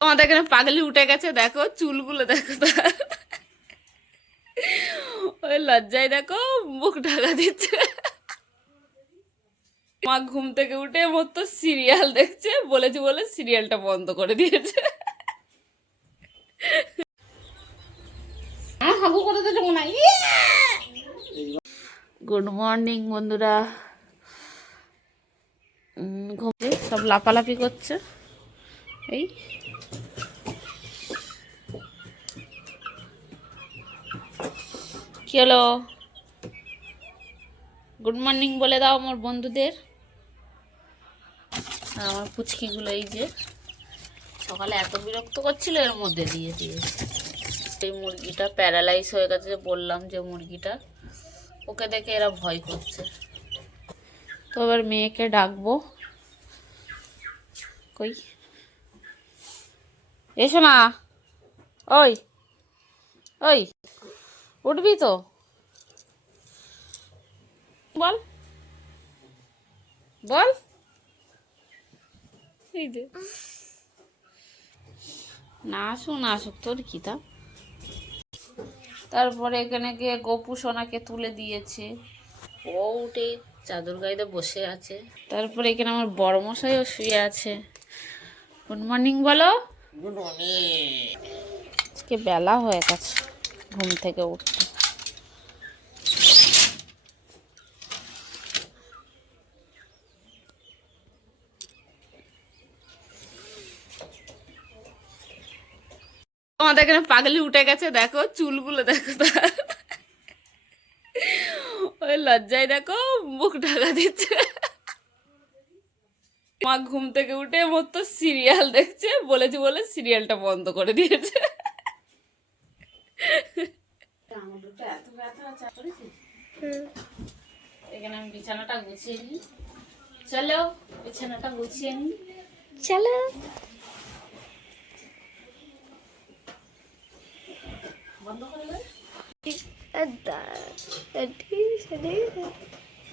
আমাদের এখানে পাগলি উঠে গেছে, দেখো চুলগুলো দেখো তার। ওই লজ্জায় দেখো মুখ ঢাকা দিচ্ছে। মা ঘুম থেকে উঠে মতো সিরিয়াল দেখছে, বলেছি বলে সিরিয়ালটা বন্ধ করে দিয়েছে। হাগু করে দিতে মনে হয়। গুড মর্নিং বন্ধুরা। ঘুমে সব লাপালাপি করছে। এই কি হলো? গুড মর্নিং বলে দাও আমার বন্ধুদের। আর আমার পুচকিগুলো এই যে সকালে এত বিরক্ত করছিল, এর মধ্যে দিয়ে দিয়েছে। এই মুরগিটা প্যারালাইজ হয়ে গেছে, বললাম যে মুরগিটা, ওকে দেখে এরা ভয় করছে। তো এবার মেয়েকে ডাকবো। কই এসো না, ওই ওই উঠবি তো, বল বল। এই যে না আসুক না আসুক, তোর কি তা। তারপরে এখানে গিয়ে গপু সোনাকে তুলে দিয়েছে, ও উঠে চাদর গাইতে বসে আছে। তারপরে এখানে আমার বড় মশাইও শুয়ে আছে। গুড মর্নিং বলো। Good morning. কে বেলা হয়ে গেছে ঘুম থেকে উঠতে। আমাদের এখানে পাগলি উঠে গেছে, দেখো চুলগুলো দেখো তার। ওই লজ্জায় দেখো মুখ ঢাকা দিচ্ছে। মা ঘুম থেকে উঠে মতো সিরিয়াল দেখছে, বলেছি বলে সিরিয়ালটা বন্ধ করে দিয়েছে। এখানে আমি বিছানাটা গুছিয়ে নিই। চলো বিছানাটা গুছিয়ে নিই, চলো। বন্ধ করে দাও।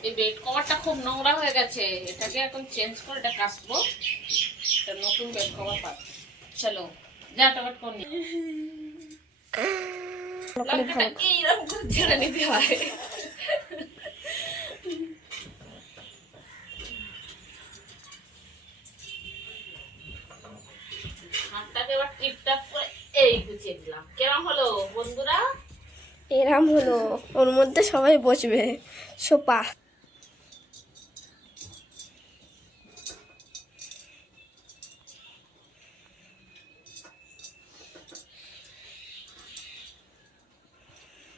এই বেড কভারটা খুব নোংরা হয়ে গেছে, এটাকে এখন চেঞ্জ করে এটা কাচবো। এটা নতুন বেড কভার পাবো। চলো যা টাবাট করে নি। লঙ্কাটা এইরকম করে ঝেড়ে নিতে হয়। হাতটাকে এবার টিপটাপ করে এই গুছিয়ে দিলাম। কেমন হলো বন্ধুরা? এরাম হলো, ওর মধ্যে সবাই বসবে সোপা।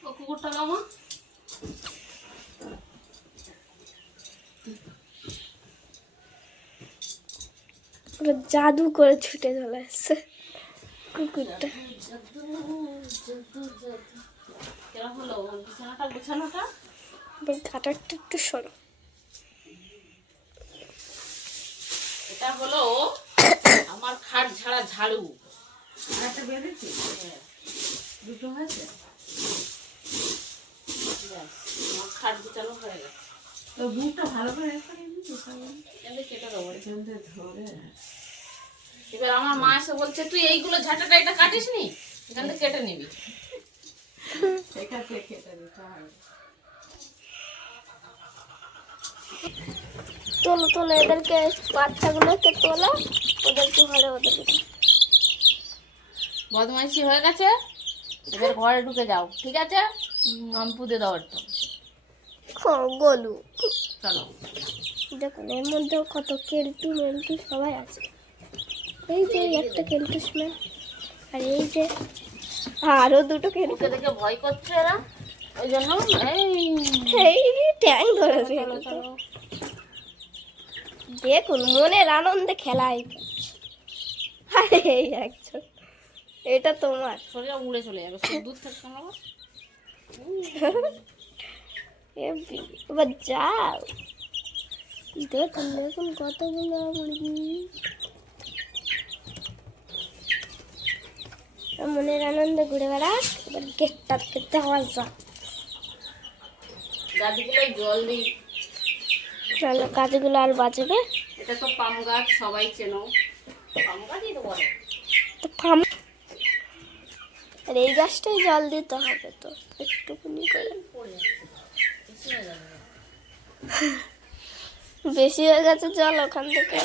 ও কুকুরটা মামা ওরা জাদু করে ছুটে চলে আসছে কুকুরটা। কেমন হলো বিছানাটা গোছানোটা? এবার ঘাটারটা একটু সরো। এটা হলো আমার খাট ঝাড়া ঝাড়ু। একটা বেঁধেছি, দুটো হয়েছে। আমার খাট গুছানো হয়ে গেছে। তো বুকটা ভালো করে কেটে দেবো ধরে। এবার আমার মা এসে বলছে, তুই এইগুলো ঝাঁটাটা এটা কাটিস নি, এখান থেকে কেটে নিবি। তোলো তোলো এদেরকে, বাচ্চাগুলোকে তোলো, ওদেরকে ঘরে ওদেরকে। বদমাইশি হয়ে গেছে, এবার ঘরে ঢুকে যাও, ঠিক আছে? আমি পুঁতে দাও একটু। গলু চলো। দেখুন এর মধ্যেও কত কেলটু মেলটু সবাই আছে। এই যে একটা কেলটু স্মেল, আর এই যে আরো দুটো কেলটু। ওকে দেখে ভয় করছে এরা, ওই জন্য এই ট্যাং ধরেছে। দেখুন মনের আনন্দে খেলাই। আরে এই একজন, এটা তোমার। শরীরে উড়ে চলে যাবে, শুধু দূর থাকতে হবে। এবার যাও, দেখুন দেখুন কতগুলো মুরগি। মনের আনন্দে ঘুরে বেড়াক। এবার গেটটা খেতে হওয়া যাক। গাছগুলো জল দিই। চলো গাছগুলো আর বাঁচবে। এটা তো পাম গাছ, সবাই চেনো, পাম গাছই তো বলে। তো আর এই গাছটাই জল দিতে হবে তো একটুখানি করে। বেশি হয়ে গেছে জল ওখান থেকে।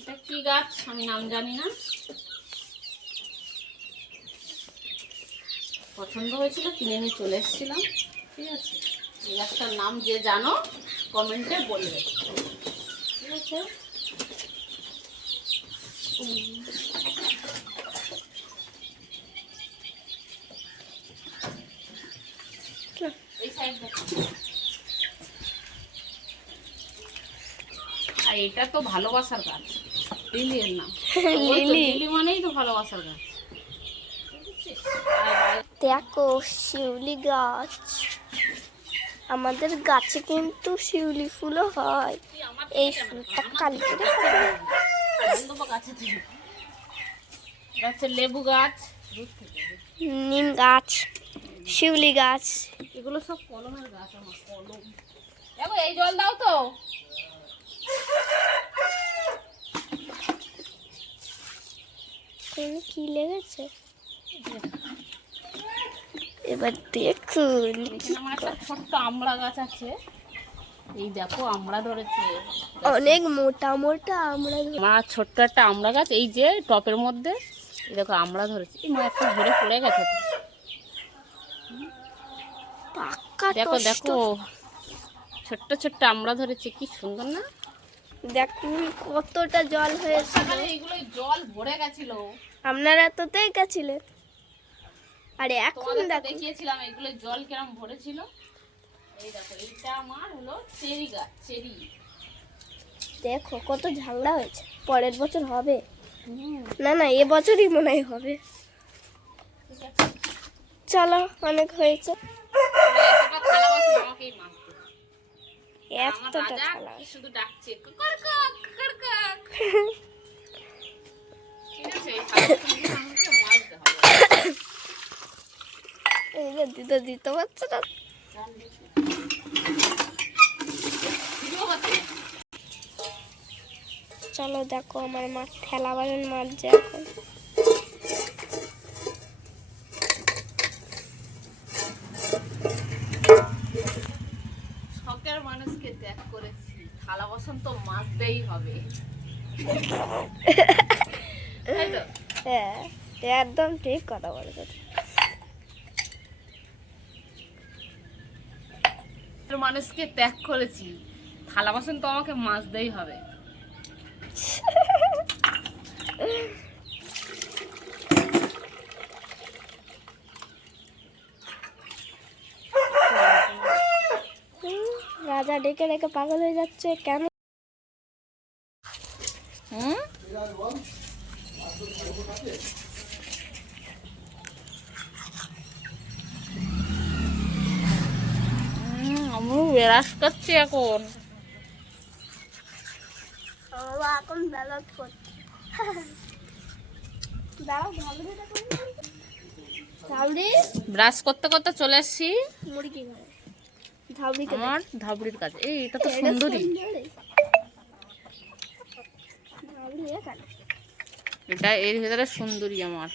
এটা কি গাছ আমি নাম জানি না, পছন্দ হয়েছিল কিনে নিয়ে চলে এসেছিলাম। ঠিক আছে, এই গাছটার নাম যে জানো কমেন্টে বলবে। ঠিক আছে, এই সাইড দেখো। আর এটা তো ভালোবাসার গাছ, লিলির নাম। লিলি মানেই তো ভালোবাসার গাছ। দেখো শিউলি গাছ, আমাদের গাছে কিন্তু শিউলি ফুলও হয়। এই ফুলটা কালকে গাছে লেবু গাছ, নিম গাছ, শিউলি গাছ, এগুলো সব কলমের গাছ। আমার কলম দেখো, এই জল দাও তো। কি লেগেছে এবার দেখুন। আমার একটা ছোট্ট আমড়া গাছ আছে, এই দেখো আমড়া ধরেছে, অনেক মোটা মোটা আমরা। আমার ছোট্ট একটা আমড়া গাছ, এই যে টপের মধ্যে এই দেখো আমড়া ধরেছে। এই মা একটা ধরে পড়ে গেছে তো। পাক্কা দেখো দেখো ছোট্ট ছোট্ট আমড়া ধরেছে, কি সুন্দর না? দেখুন কতটা জল হয়েছে। এইগুলো জল ভরে গেছিল, আপনারা তোতেই গেছিলেন। আরে এখন তোমাদের দেখো দেখিয়েছিলাম এগুলো জল কেরম ভরেছিল। এই দেখো এইটা আমার হলো চেরি গাছ, চেরি। দেখো কত ঝাংড়া হয়েছে, পরের বছর হবে। না না এবছরই মনে হয় হবে। চলো অনেক হয়েছে। এতটা থালা শুধু ডাকছে কুকুর কক, কুকুর কক। ঠিক আছে, এই থালাটা আমাকে মাজতে হবে। এই যে দিতে দিতে পারছে না। চলো দেখো আমার মা ঠেলা বাজন মারছে এখন। শখের মানুষকে ত্যাগ করেছি, থালা বাসন তো মাজতেই হবে। তাই তো? হ্যাঁ একদম ঠিক কথা বলেছো। মানুষকে ত্যাগ করেছি, থালা বাসন তো আমাকে মাজতেই হবে। রাজা ডেকে ডেকে পাগল হয়ে যাচ্ছে কেন? আমিও বেরাস করছি এখন। এখন ব্যালট করছে। ব্রাশ করতে করতে চলে এসছি মুরগি ঘরে ধাবড়ি আমার ধাবড়ির কাছে। এই এটা তো সুন্দরী, এটা এর ভিতরে সুন্দরী, আমার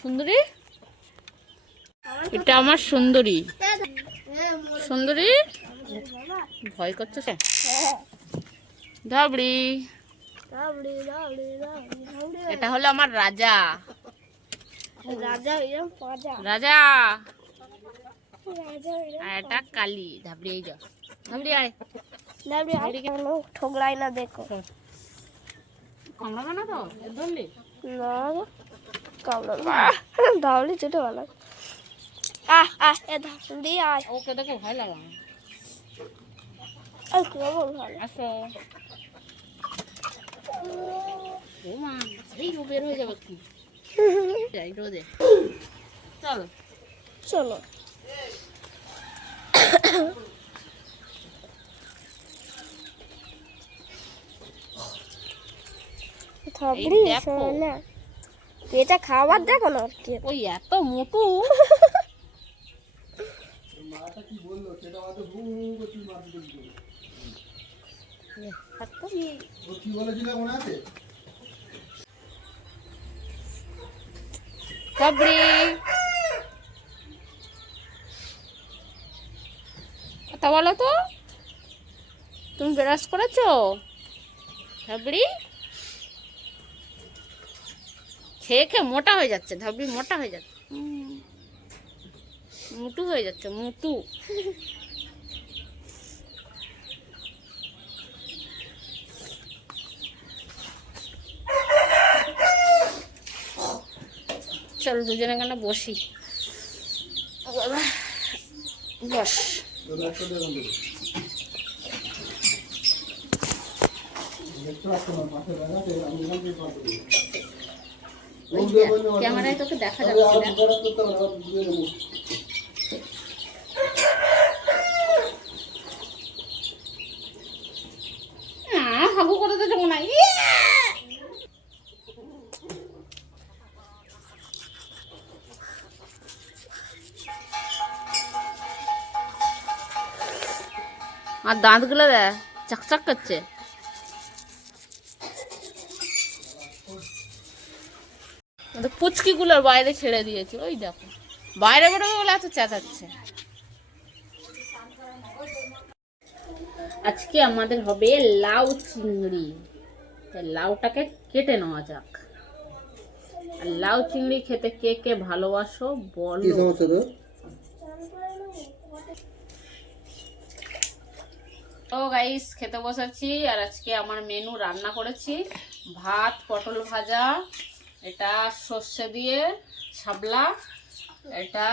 সুন্দরী, এটা আমার সুন্দরী। সুন্দরী ভয় করছে সে। ধাবড়ি, এটা হলো আমার রাজা। রাজা রাজা আর এটা কালী। ধাবড়ি এই যা, ধাবড়ি আয়। ঠোকলাই না দেখো। কামড়াবে না তো? ধরলি না কামড়াবে, ধাবড়ি ছোটবেলা। এ ধাবড়ি আয়। ওকে দেখে ভয় লাগে আমার। কেমন ভালো। আসো, ও মা এই বের হয়ে যাবে কি যাই রোদে। চলো চলো ধাবড়ি সোনা, এটা খাবার দেখো না আর কি। ওই এত মোটু। বাবরি কথা বলো তো, তুমি ব্রাশ করেছো? ধাবড়ি খেয়ে খেয়ে মোটা হয়ে যাচ্ছে, ধাবড়ি মোটা হয়ে যাচ্ছে, মুটু হয়ে যাচ্ছে, মুটু। চলো দুজনে কেন বসি, বস। ক্যামেরায় তোকে দেখা যাচ্ছে না। হাগু করে তো যাবো না। আর দাঁতগুলো দেখ চাকচাক করছে। পুচকিগুলোর বাইরে ছেড়ে দিয়েছি, ওই দেখো বাইরে বেরোবে বলে এত চেঁচাচ্ছে। আজকে আমাদের হবে লাউ চিংড়ি। লাউটাকে কেটে নেওয়া যাক। আর লাউ চিংড়ি খেতে কে কে ভালোবাসো বলো। ও গাইস, খেতে বসেছি। আর আজকে আমার মেনু রান্না করেছি ভাত, পটল ভাজা, এটা সর্ষে দিয়ে শাপলা, এটা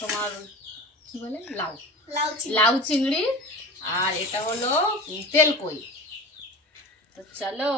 তোমার কি বলে লাউ, লাউ চিংড়ি, আর এটা হলো তেলকই। তো চলো